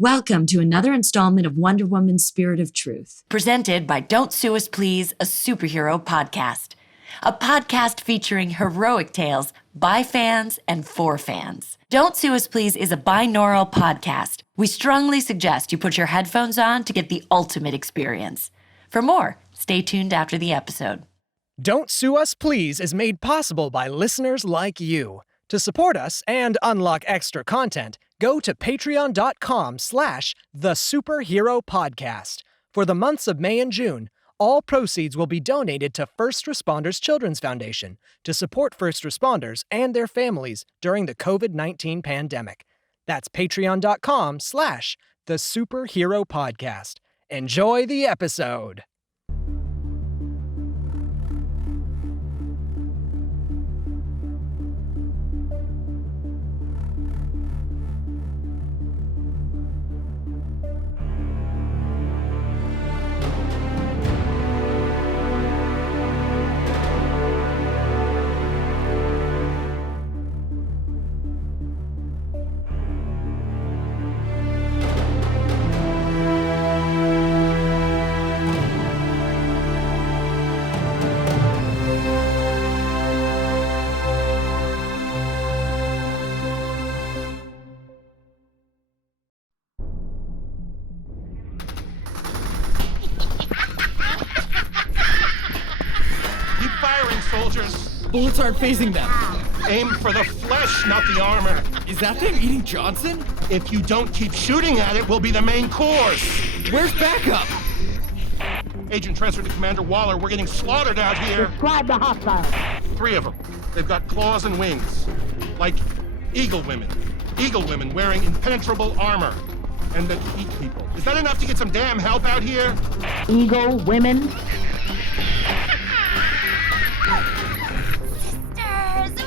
Welcome to another installment of Wonder Woman's Spirit of Truth. Presented by Don't Sue Us Please, a superhero podcast. A podcast featuring heroic tales by fans and for fans. Don't Sue Us Please is a binaural podcast. We strongly suggest you put your headphones on to get the ultimate experience. For more, stay tuned after the episode. Don't Sue Us Please is made possible by listeners like you. To support us and unlock extra content, go to patreon.com/thesuperheropodcast. For the months of May and June, all proceeds will be donated to First Responders Children's Foundation to support first responders and their families during the COVID-19 pandemic. That's patreon.com/thesuperheropodcast. Enjoy the episode. Soldiers. Bullets aren't phasing them. Aim for the flesh, not the armor. Is that thing eating Johnson? If you don't keep shooting at it, we'll be the main course. Where's backup? Agent transferred to Commander Waller. We're getting slaughtered out here. Describe the hostiles. 3 of them. They've got claws and wings. Like eagle women. Eagle women wearing impenetrable armor. And that eat people. Is that enough to get some damn help out here? Eagle women.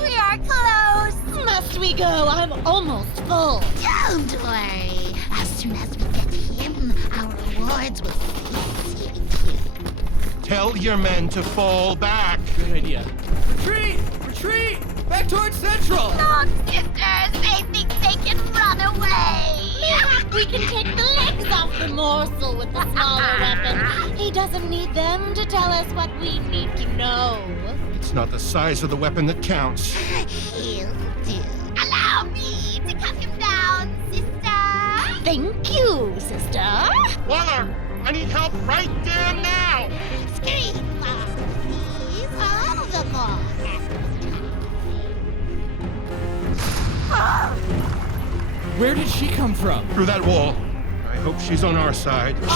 We are close! Must we go? I'm almost full. Don't worry. As soon as we get him, our rewards will cease. Tell your men to fall back. Good idea. Retreat! Retreat! Back towards Central! Look, sisters, they think they can run away. We can take the legs off the morsel with the smaller weapon. He doesn't need them to tell us what we need to know. It's not the size of the weapon that counts. He'll do. Allow me to cut him down, sister. Thank you, sister. Waller, I need help right damn now. Scream, please. All the more. Where did she come from? Through that wall. I hope she's on our side. Look,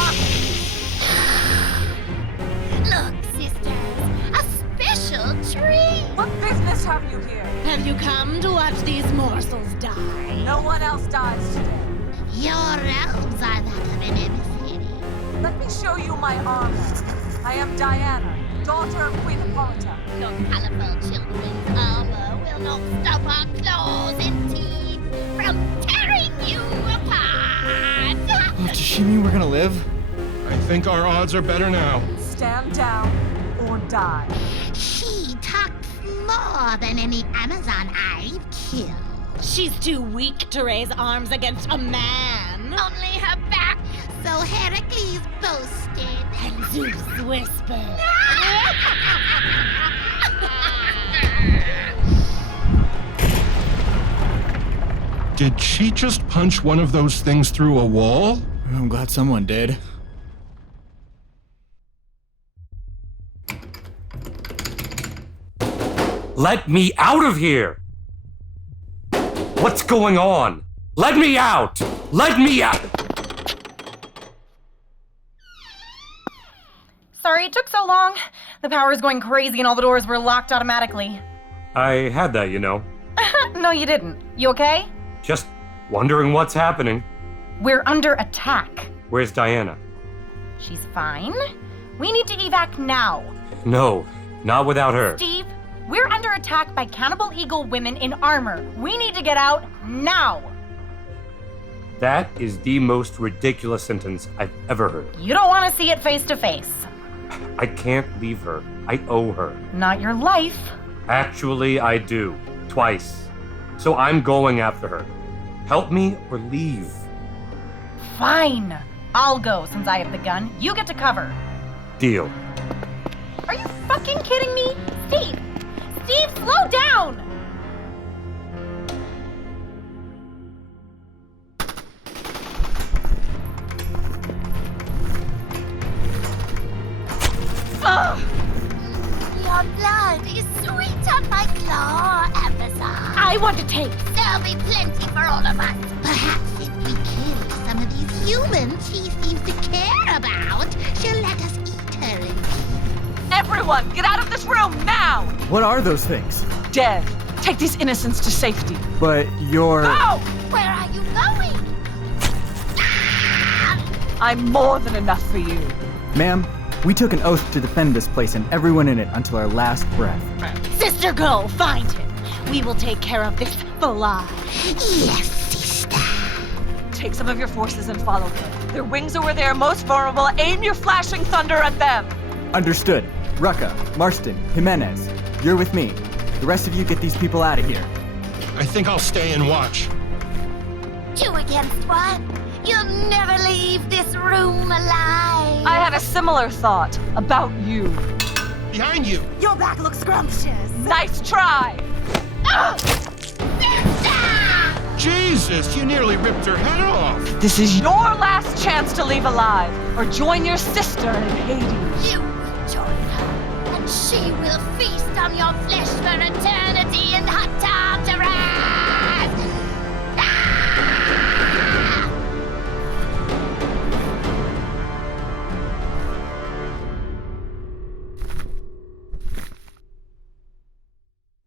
sisters, a special treat. What business have you here? Have you come to watch these morsels die? No one else dies today. Your robes are that of an emissary. Let me show you my armor. I am Diana, daughter of Queen Hippolyta. Your colorful children's armor will not stop our claws and teeth from tearing you apart. Oh, does she mean we're gonna live? I think our odds are better now. Stand down or die. She talks more than any Amazon I've killed. She's too weak to raise arms against a man. Only her back. So Heracles boasted. And Zeus whispered. Did she just punch one of those things through a wall? I'm glad someone did. Let me out of here! What's going on? Let me out! Let me out! Sorry it took so long. The power was going crazy and all the doors were locked automatically. I had that, you know. No, you didn't. You okay? Just wondering what's happening. We're under attack. Where's Diana? She's fine. We need to evac now. No, not without her. Steve, we're under attack by cannibal eagle women in armor. We need to get out now. That is the most ridiculous sentence I've ever heard. You don't want to see it face to face. I can't leave her. I owe her. Not your life. Actually, I do. Twice. So I'm going after her. Help me or leave. Fine. I'll go since I have the gun. You get to cover. Deal. Are you fucking kidding me? Steve! Steve, slow down! Ugh! Your blood is sweet on my claw, Amazon. I want to taste. There'll be plenty for all of us. Perhaps if we kill some of these humans she seems to care about, she'll let us eat her in peace. Everyone, get out of this room now! What are those things? Dead. Take these innocents to safety. But you're... Go! Where are you going? I'm more than enough for you. Ma'am, we took an oath to defend this place and everyone in it until our last breath. Sister, go, find him. We will take care of this fly. Yes, sister. Take some of your forces and follow them. Their wings are where they are most vulnerable. Aim your flashing thunder at them. Understood. Rucka, Marston, Jimenez, you're with me. The rest of you get these people out of here. I think I'll stay and watch. 2 against 1. You'll never leave this room alive. I had a similar thought about you. Behind you! Your back looks scrumptious. Nice try! Jesus, you nearly ripped her head off! This is your last chance to leave alive, or join your sister in Hades. You will join her, and she will feast on your flesh for eternity in hot Tartarus!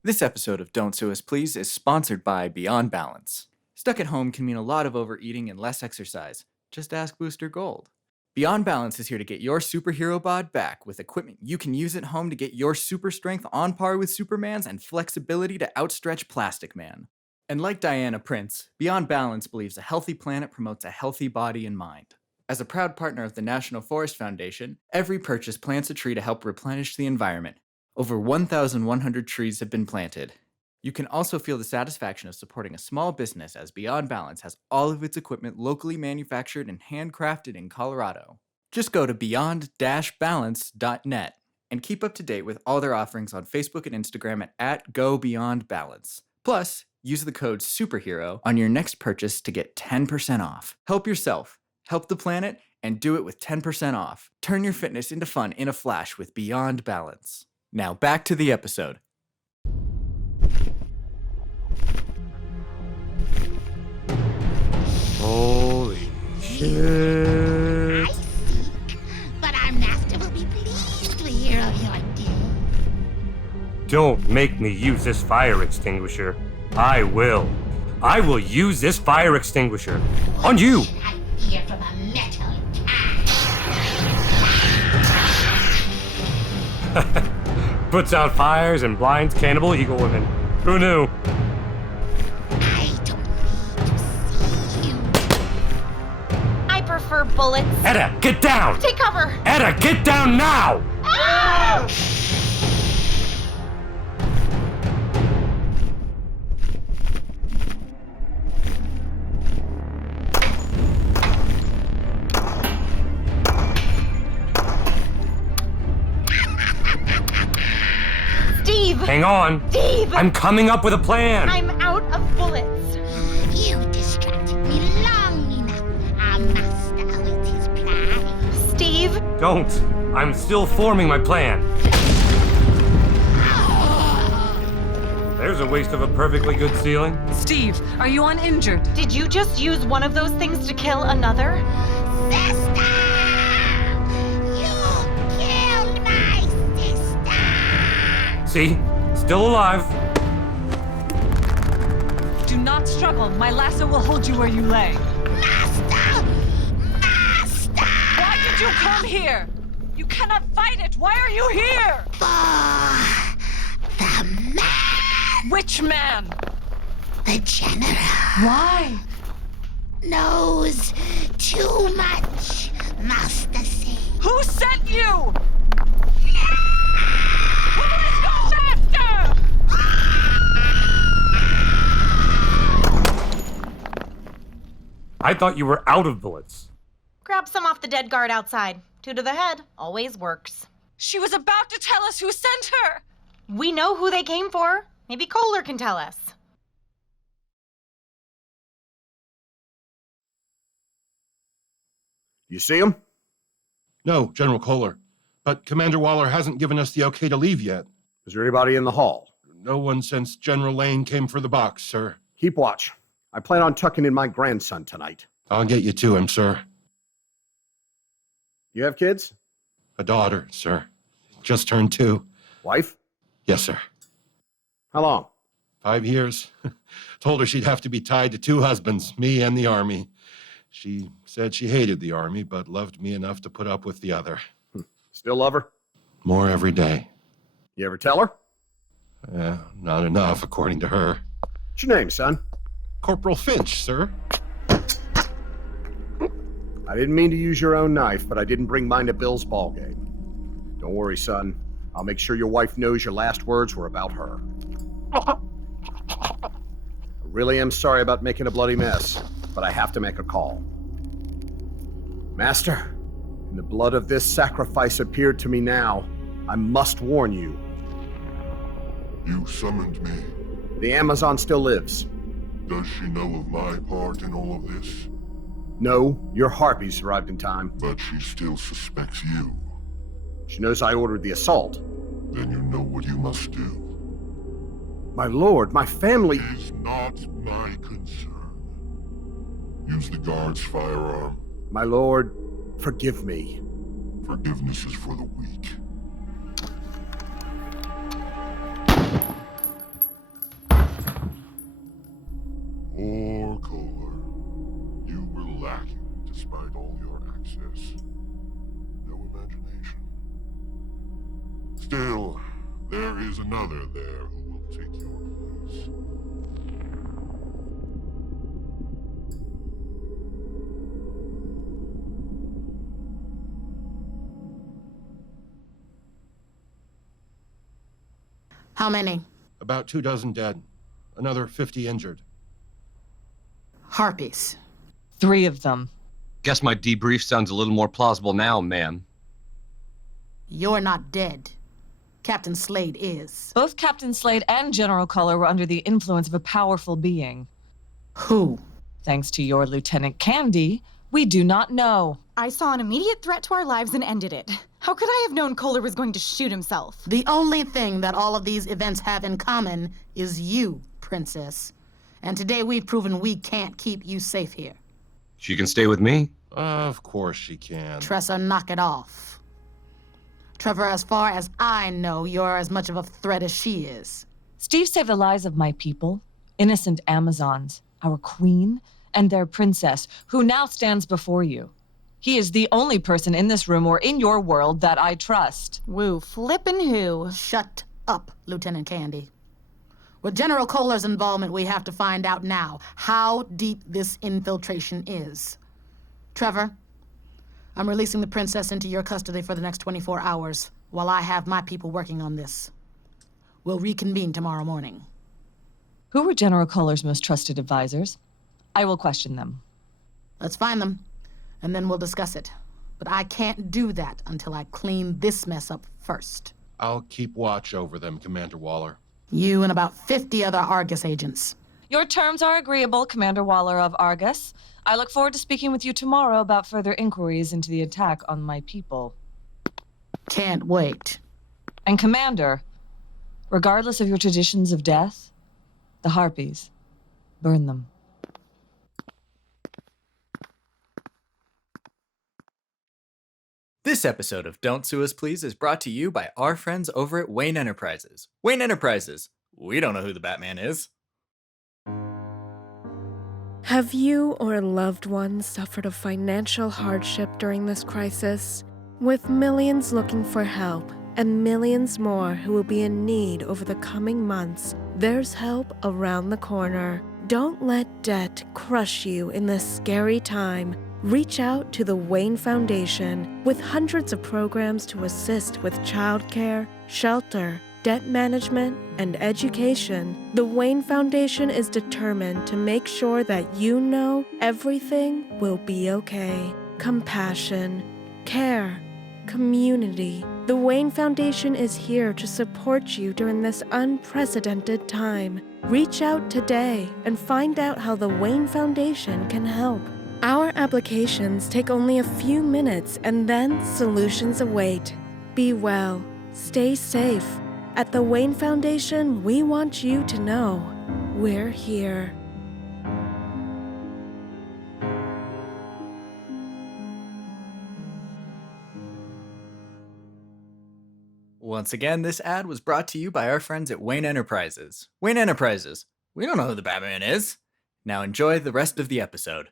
This episode of Don't Sue Us Please is sponsored by Beyond Balance. Stuck at home can mean a lot of overeating and less exercise. Just ask Booster Gold. Beyond Balance is here to get your superhero bod back with equipment you can use at home to get your super strength on par with Superman's and flexibility to outstretch Plastic Man. And like Diana Prince, Beyond Balance believes a healthy planet promotes a healthy body and mind. As a proud partner of the National Forest Foundation, every purchase plants a tree to help replenish the environment. Over 1,100 trees have been planted. You can also feel the satisfaction of supporting a small business as Beyond Balance has all of its equipment locally manufactured and handcrafted in Colorado. Just go to beyond-balance.net and keep up to date with all their offerings on Facebook and Instagram at @GoBeyondBalance. Plus, use the code SUPERHERO on your next purchase to get 10% off. Help yourself, help the planet, and do it with 10% off. Turn your fitness into fun in a flash with Beyond Balance. Now back to the episode. Holy shit. I seek, but our master will be pleased to hear of your deed. Don't make me use this fire extinguisher. I will. I will use this fire extinguisher. On you! I hear from a metal cat. Puts out fires and blinds cannibal eagle women. Who knew? I don't need to see you. I prefer bullets. Edda, get down! Take cover. Edda, get down now! Ah! Steve! Hang on. Steve! I'm coming up with a plan. I'm out of bullets. You distracted me long enough. Our master awaits his plan. Steve! Don't. I'm still forming my plan. There's a waste of a perfectly good ceiling. Steve, are you uninjured? Did you just use one of those things to kill another? Sister! You killed my sister! See? Still alive. Do not struggle. My lasso will hold you where you lay. Master! Master! Why did you come here? You cannot fight it. Why are you here? For the man! Which man? The general Why? knows too much, Master say. Who sent you? Who is your master? I I thought you were out of bullets. Grab some off the dead guard outside. 2 to the head always works. She was about to tell us who sent her! We know who they came for. Maybe Kohler can tell us. You see him? No, General Kohler. But Commander Waller hasn't given us the okay to leave yet. Is there anybody in the hall? No one since General Lane came for the box, sir. Keep watch. I plan on tucking in my grandson tonight. I'll get you to him, sir. You have kids? A daughter, sir. Just turned 2. Wife? Yes, sir. How long? 5 years. Told her she'd have to be tied to 2 husbands, me and the Army. She said she hated the Army, but loved me enough to put up with the other. Still love her? More every day. You ever tell her? Not enough, according to her. What's your name, son? Corporal Finch, sir. I didn't mean to use your own knife, but I didn't bring mine to Bill's ball game. Don't worry, son. I'll make sure your wife knows your last words were about her. I really am sorry about making a bloody mess, but I have to make a call. Master, in the blood of this sacrifice appeared to me now. I must warn you. You summoned me. The Amazon still lives. Does she know of my part in all of this? No, your Harpies arrived in time. But she still suspects you. She knows I ordered the assault. Then you know what you must do. My lord, my family... It is not my concern. Use the guard's firearm. My lord, forgive me. Forgiveness is for the weak. Poor Kohler. You were lacking despite all your access. No imagination. Still, there is another there who will take your place. How many? About 2 dozen dead. Another 50 injured. Harpies. 3 of them. Guess my debrief sounds a little more plausible now, ma'am. You're not dead. Captain Slade is. Both Captain Slade and General Kohler were under the influence of a powerful being. Who? Thanks to your Lieutenant Candy, we do not know. I saw an immediate threat to our lives and ended it. How could I have known Kohler was going to shoot himself? The only thing that all of these events have in common is you, Princess. And today we've proven we can't keep you safe here. She can stay with me? Of course she can. Tressa, knock it off. Trevor, as far as I know, you're as much of a threat as she is. Steve saved the lives of my people, innocent Amazons, our queen, and their princess, who now stands before you. He is the only person in this room or in your world that I trust. Woo, flippin' who? Shut up, Lieutenant Candy. With General Kohler's involvement, we have to find out now how deep this infiltration is. Trevor, I'm releasing the princess into your custody for the next 24 hours while I have my people working on this. We'll reconvene tomorrow morning. Who were General Kohler's most trusted advisors? I will question them. Let's find them, and then we'll discuss it. But I can't do that until I clean this mess up first. I'll keep watch over them, Commander Waller. You and about 50 other Argus agents. Your terms are agreeable, Commander Waller of Argus. I look forward to speaking with you tomorrow about further inquiries into the attack on my people. Can't wait. And Commander, regardless of your traditions of death, the Harpies, burn them. This episode of Don't Sue Us Please is brought to you by our friends over at Wayne Enterprises. Wayne Enterprises. We don't know who the Batman is. Have you or a loved one suffered a financial hardship during this crisis? With millions looking for help and millions more who will be in need over the coming months, there's help around the corner. Don't let debt crush you in this scary time. Reach out to the Wayne Foundation with hundreds of programs to assist with childcare, shelter, debt management, and education, the Wayne Foundation is determined to make sure that you know everything will be okay. Compassion, care, community. The Wayne Foundation is here to support you during this unprecedented time. Reach out today and find out how the Wayne Foundation can help. Our applications take only a few minutes and then solutions await. Be well. Stay safe. At the Wayne Foundation, we want you to know we're here. Once again, this ad was brought to you by our friends at Wayne Enterprises. Wayne Enterprises. We don't know who the Batman is. Now enjoy the rest of the episode.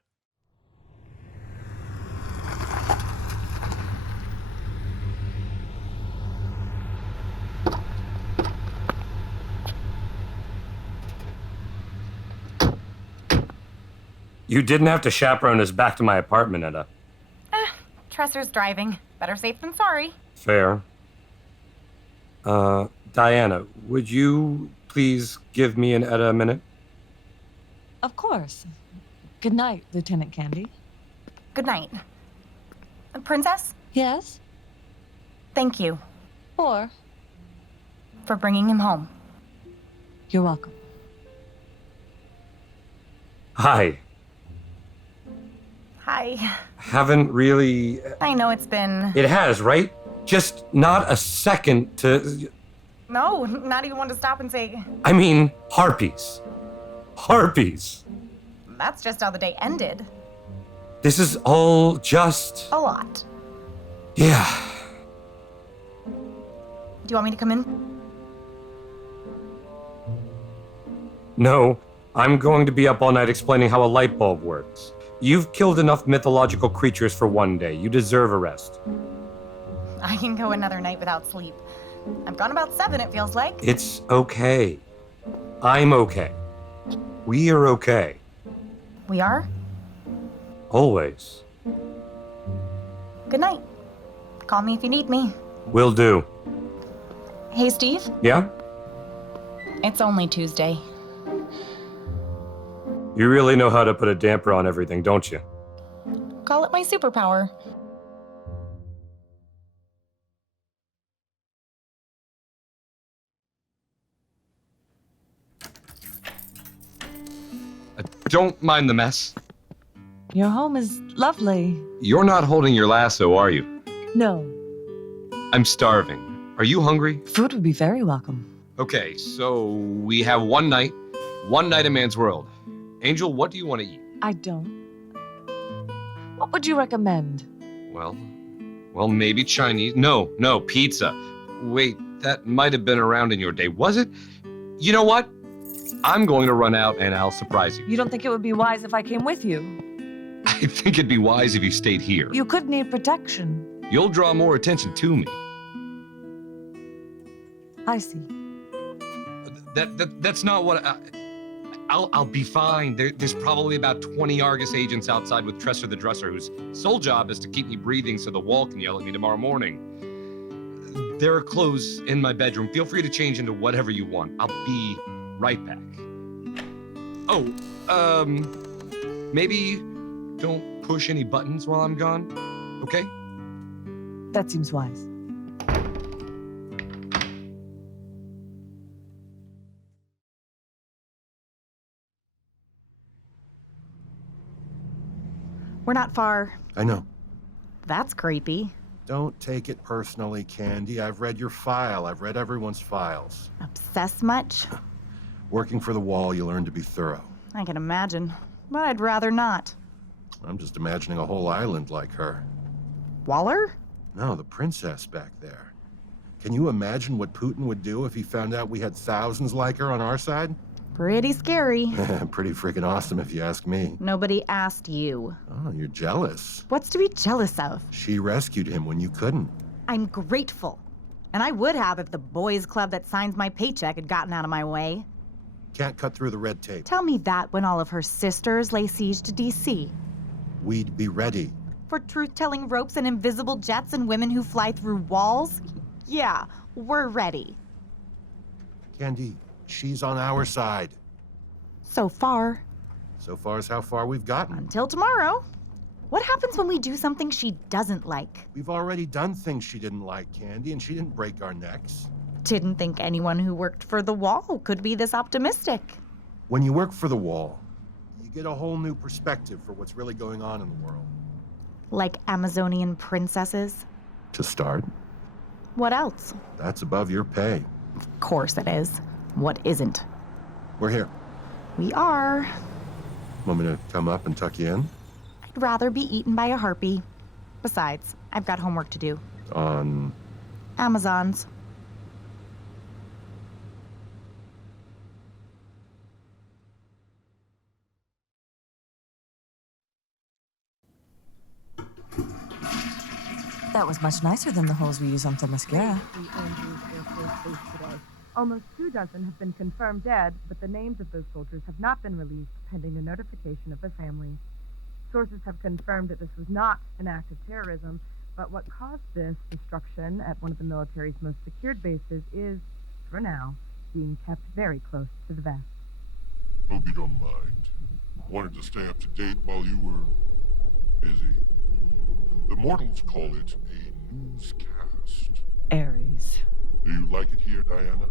You didn't have to chaperone us back to my apartment, Etta. Tresser's driving. Better safe than sorry. Fair. Diana, would you please give me and Etta a minute? Of course. Good night, Lieutenant Candy. Good night. Princess? Yes? Thank you Or? for bringing him home. You're welcome. Hi. Hi. Haven't really... I know it's been... It has, right? Just not a second to... No, not even one to stop and say... I mean, Harpies. Harpies. That's just how the day ended. This is all just... A lot. Yeah. Do you want me to come in? No, I'm going to be up all night explaining how a light bulb works. You've killed enough mythological creatures for one day. You deserve a rest. I can go another night without sleep. I've gone about 7, it feels like. It's okay. I'm okay. We are okay. We are? Always. Good night. Call me if you need me. Will do. Hey, Steve. Yeah? It's only Tuesday. You really know how to put a damper on everything, don't you? Call it my superpower. Don't mind the mess. Your home is lovely. You're not holding your lasso, are you? No. I'm starving. Are you hungry? Food would be very welcome. Okay, so we have one night in Man's World. Angel, what do you want to eat? I don't. What would you recommend? Well, maybe Chinese. No, pizza. Wait, that might have been around in your day, was it? You know what? I'm going to run out and I'll surprise you. You don't think it would be wise if I came with you? I think it'd be wise if you stayed here. You could need protection. You'll draw more attention to me. I see. That's not what I'll be fine. There's probably about 20 Argus agents outside with Tresser the Dresser, whose sole job is to keep me breathing so the wall can yell at me tomorrow morning. There are clothes in my bedroom. Feel free to change into whatever you want. I'll be right back. Oh, maybe don't push any buttons while I'm gone, okay? That seems wise. We're not far. I know. That's creepy. Don't take it personally, Candy. I've read your file. I've read everyone's files. Obsessed much? Working for the Wall, you learn to be thorough. I can imagine, but I'd rather not. I'm just imagining a whole island like her. Waller? No, the princess back there. Can you imagine what Putin would do if he found out we had thousands like her on our side? Pretty scary. Pretty freaking awesome if you ask me. Nobody asked you. Oh, you're jealous. What's to be jealous of? She rescued him when you couldn't. I'm grateful. And I would have if the boys' club that signs my paycheck had gotten out of my way. Can't cut through the red tape. Tell me that when all of her sisters lay siege to D.C. We'd be ready. For truth-telling ropes and invisible jets and women who fly through walls? Yeah, we're ready. Candy, she's on our side. So far. So far as how far we've gotten. Until tomorrow. What happens when we do something she doesn't like? We've already done things she didn't like, Candy, and she didn't break our necks. Didn't think anyone who worked for the Wall could be this optimistic. When you work for the Wall, you get a whole new perspective for what's really going on in the world. Like Amazonian princesses? To start, What else? that's above your pay. Of course it is. What isn't? We're here. We are. Want me to come up and tuck you in? I'd rather be eaten by a harpy. Besides, I've got homework to do. On Amazons. That was much nicer than the holes we use on the mascara. Almost 24 have been confirmed dead, but the names of those soldiers have not been released pending the notification of their families. Sources have confirmed that this was not an act of terrorism, but what caused this destruction at one of the military's most secured bases is, for now, being kept very close to the vest. Hope you don't mind. Wanted to stay up to date while you were busy. The mortals call it a newscast. Aries. Do you like it here, Diana?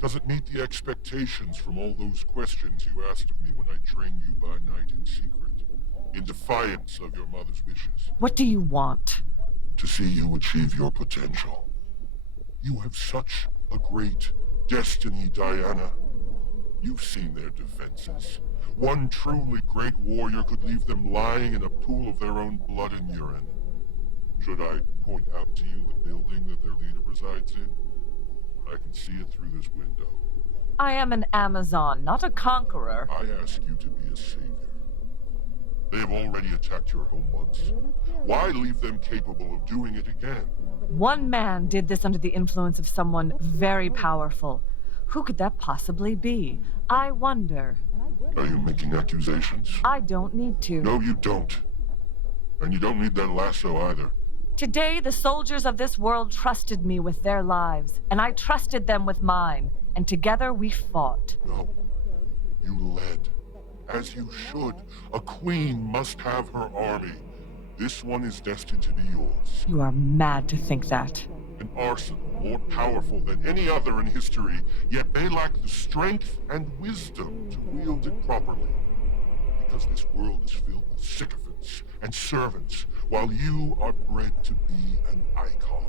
Does it meet the expectations from all those questions you asked of me when I trained you by night in secret, in defiance of your mother's wishes? What do you want? To see you achieve your potential. You have such a great destiny, Diana. You've seen their defenses. One truly great warrior could leave them lying in a pool of their own blood and urine. Should I point out to you the building that their leader resides in? I can see it through this window. I am an Amazon, not a conqueror. I ask you to be a savior. They have already attacked your home once. Why leave them capable of doing it again? One man did this under the influence of someone very powerful. Who could that possibly be? I wonder. Are you making accusations? I don't need to. No, you don't. And you don't need that lasso either. Today, the soldiers of this world trusted me with their lives, and I trusted them with mine, and together we fought. No. You led. As you should. A queen must have her army. This one is destined to be yours. You are mad to think that. An arsenal more powerful than any other in history, yet they lack the strength and wisdom to wield it properly. Because this world is filled with sycophants and servants, while you are bred to be an icon.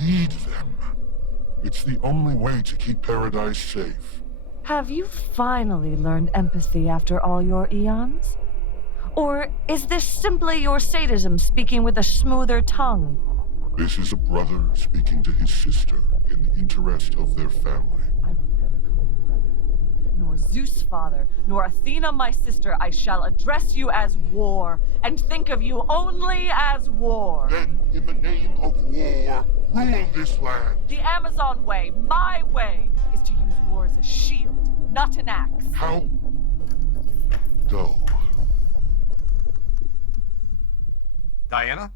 Lead them. It's the only way to keep paradise safe. Have you finally learned empathy after all your eons? Or is this simply your sadism speaking with a smoother tongue? This is a brother speaking to his sister in the interest of their family. I will never call you brother. Nor Zeus father, nor Athena my sister. I shall address you as war, and think of you only as war. Then, in the name of war, rule this land. The Amazon way, my way, is to use war as a shield, not an axe. How dull. Diana?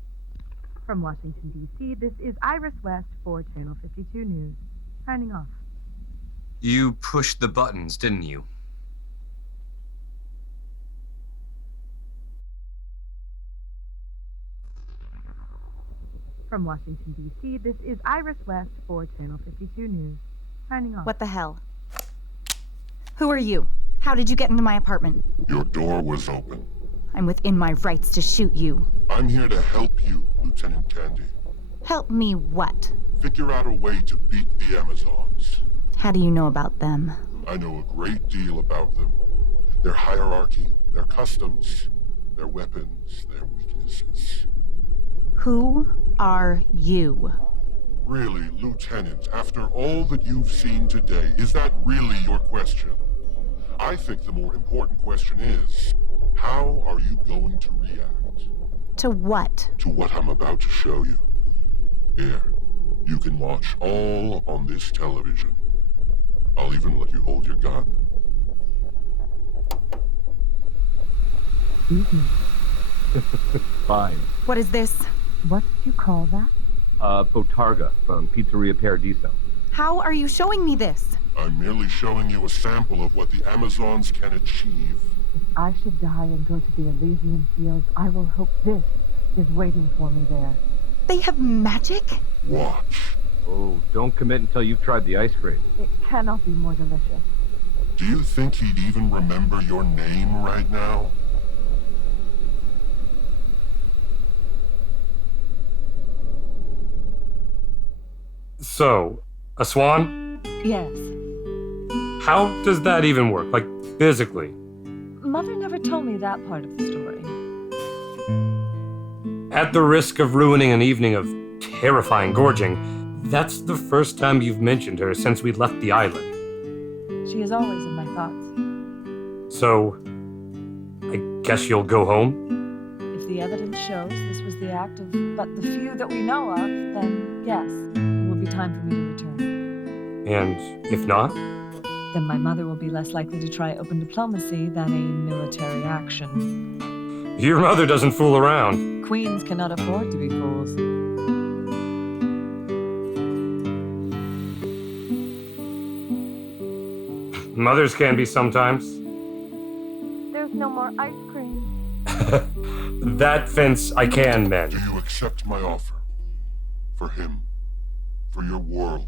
From Washington, D.C., this is Iris West for Channel 52 News. Signing off. You pushed the buttons, didn't you? From Washington, D.C., this is Iris West for Channel 52 News. Signing off. What the hell? Who are you? How did you get into my apartment? Your door was open. I'm within my rights to shoot you. I'm here to help you, Lieutenant Candy. Help me what? Figure out a way to beat the Amazons. How do you know about them? I know a great deal about them. Their hierarchy, their customs, their weapons, their weaknesses. Who are you? Really, Lieutenant, after all that you've seen today, is that really your question? I think the more important question is, how are you going to react? To what? To what I'm about to show you. Here, you can watch all on this television. I'll even let you hold your gun. Fine. What is this? What did you call that? Botarga from Pizzeria Paradiso. How are you showing me this? I'm merely showing you a sample of what the Amazons can achieve. If I should die and go to the Elysian Fields, I will hope this is waiting for me there. They have magic? Watch. Oh, don't commit until you've tried the ice cream. It cannot be more delicious. Do you think he'd even remember your name right now? So, a swan? Yes. How does that even work? Like, physically? Mother never told me that part of the story. At the risk of ruining an evening of terrifying gorging, that's the first time you've mentioned her since we left the island. She is always in my thoughts. So, I guess you'll go home? If the evidence shows this was the act of but the few that we know of, then yes, it will be time for me to return. And if not? Then my mother will be less likely to try open diplomacy than a military action. Your mother doesn't fool around. Queens cannot afford to be fools. Mothers can be sometimes. There's no more ice cream. That fence I can mend. Do you accept my offer? For him? For your world?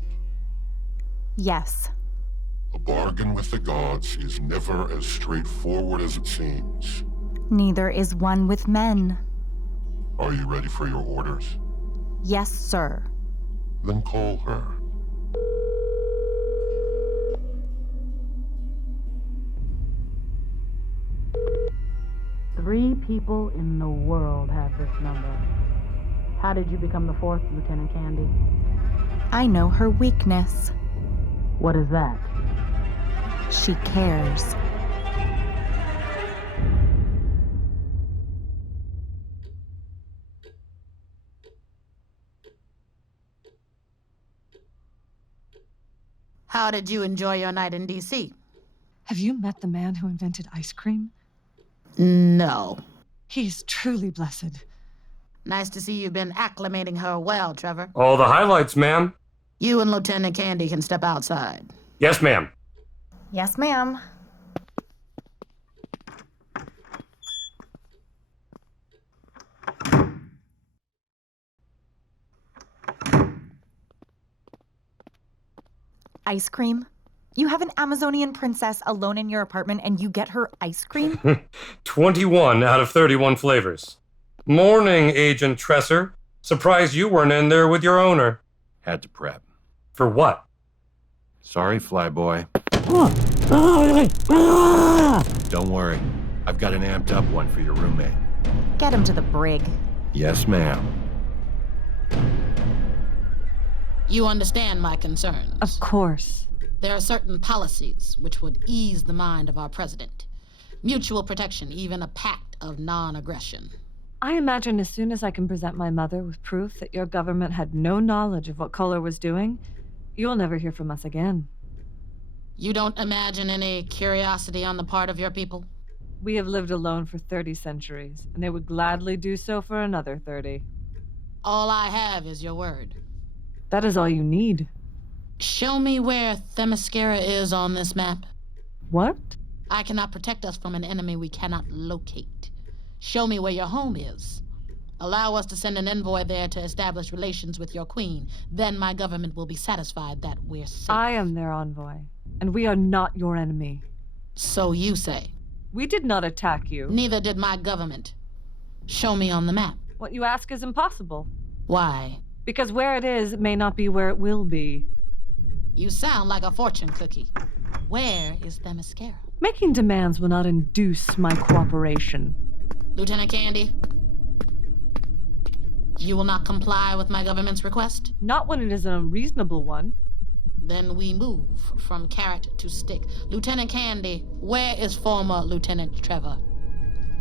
Yes. A bargain with the gods is never as straightforward as it seems. Neither is one with men. Are you ready for your orders? Yes, sir. Then call her. Three people in the world have this number. How did you become the fourth, Lieutenant Candy? I know her weakness. What is that? She cares. How did you enjoy your night in D.C.? Have you met the man who invented ice cream? No. He is truly blessed. Nice to see you've been acclimating her well, Trevor. All the highlights, ma'am. You and Lieutenant Candy can step outside. Yes, ma'am. Yes, ma'am. Ice cream? You have an Amazonian princess alone in your apartment and you get her ice cream? 21 out of 31 flavors. Morning, Agent Tresser. Surprised you weren't in there with your owner. Had to prep. For what? Sorry, flyboy. Don't worry. I've got an amped up one for your roommate. Get him to the brig. Yes, ma'am. You understand my concerns. Of course. There are certain policies which would ease the mind of our president. Mutual protection, even a pact of non-aggression. I imagine as soon as I can present my mother with proof that your government had no knowledge of what Kohler was doing, you'll never hear from us again. You don't imagine any curiosity on the part of your people? We have lived alone for 30 centuries, and they would gladly do so for another 30. All I have is your word. That is all you need. Show me where Themyscira is on this map. What? I cannot protect us from an enemy we cannot locate. Show me where your home is. Allow us to send an envoy there to establish relations with your queen. Then my government will be satisfied that we're safe. I am their envoy, and we are not your enemy. So you say. We did not attack you. Neither did my government. Show me on the map. What you ask is impossible. Why? Because where it is may not be where it will be. You sound like a fortune cookie. Where is Themyscira? Making demands will not induce my cooperation. Lieutenant Candy, you will not comply with my government's request? Not when it is an unreasonable one. Then we move from carrot to stick. Lieutenant Candy, where is former Lieutenant Trevor?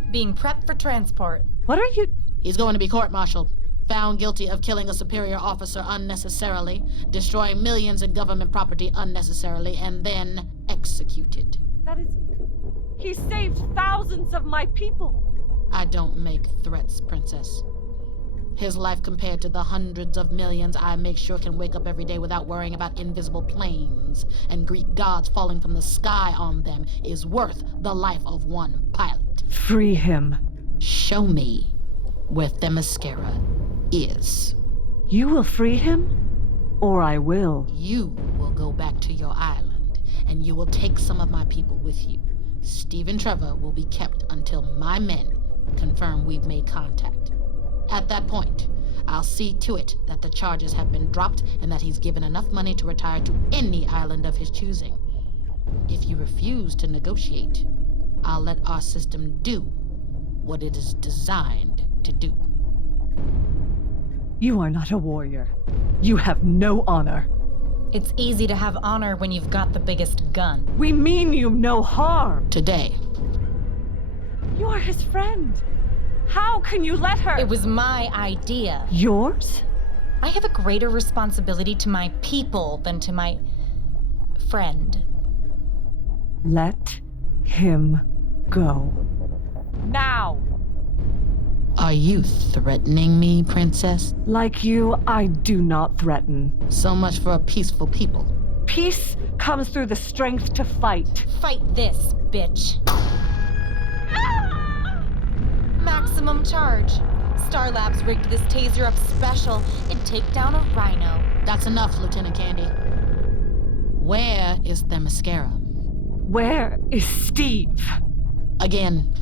Being prepped for transport. What are you... He's going to be court-martialed. Found guilty of killing a superior officer unnecessarily, destroying millions in government property unnecessarily, and then executed. That is... He saved thousands of my people. I don't make threats, Princess. His life compared to the hundreds of millions I make sure can wake up every day without worrying about invisible planes and Greek gods falling from the sky on them is worth the life of one pilot. Free him. Show me where Themyscira is. You will free him, or I will. You will go back to your island, and you will take some of my people with you. Stephen Trevor will be kept until my men confirm we've made contact. At that point, I'll see to it that the charges have been dropped and that he's given enough money to retire to any island of his choosing. If you refuse to negotiate, I'll let our system do what it is designed to do. You are not a warrior. You have no honor. It's easy to have honor when you've got the biggest gun. We mean you no harm. Today. You are his friend. How can you let her? It was my idea. Yours? I have a greater responsibility to my people than to my friend. Let him go. Now! Are you threatening me, Princess? Like you, I do not threaten. So much for a peaceful people. Peace comes through the strength to fight. Fight this, bitch. Maximum charge. Star Labs rigged this taser up special. It'd take down a rhino. That's enough, Lieutenant Candy. Where is Themyscira? Where is Steve? Again.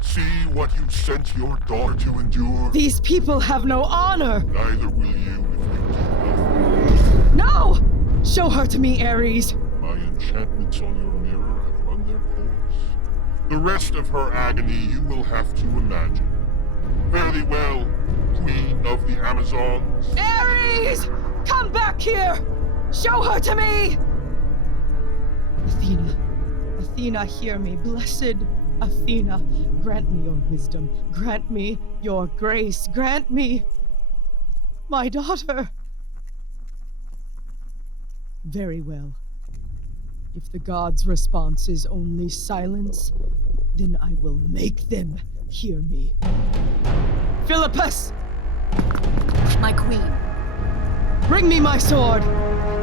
See what you sent your daughter to endure? These people have no honor! Neither will you if you do nothing. No! Show her to me, Ares! My enchantments on your mirror have run their course. The rest of her agony you will have to imagine. Fare thee well, Queen of the Amazons. Ares! Come back here! Show her to me! Athena, hear me. Blessed Athena, grant me your wisdom. Grant me your grace. Grant me my daughter. Very well. If the gods' response is only silence, then I will make them hear me. Philippus! My queen. Bring me my sword.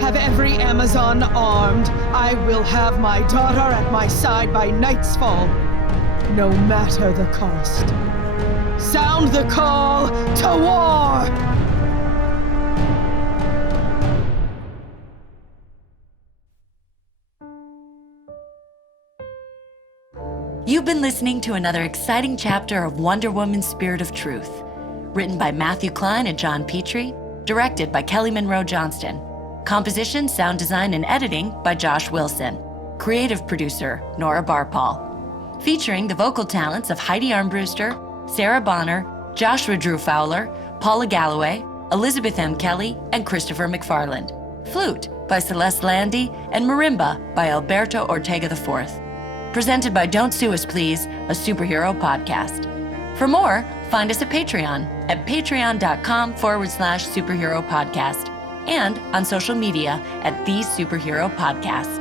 Have every Amazon armed. I will have my daughter at my side by night's fall, no matter the cost. Sound the call to war! You've been listening to another exciting chapter of Wonder Woman's Spirit of Truth, written by Matthew Klein and John Petrie, directed by Kelly Monroe Johnston. Composition, sound design, and editing by Josh Wilson. Creative producer, Nora Barpaul. Featuring the vocal talents of Heidi Armbruster, Sarah Bonner, Joshua Drew Fowler, Paula Galloway, Elizabeth M. Kelly, and Christopher McFarland. Flute by Celeste Landy, and marimba by Alberto Ortega IV. Presented by Don't Sue Us Please, a superhero podcast. For more, find us at Patreon at patreon.com/superhero podcast and on social media at The Superhero Podcast.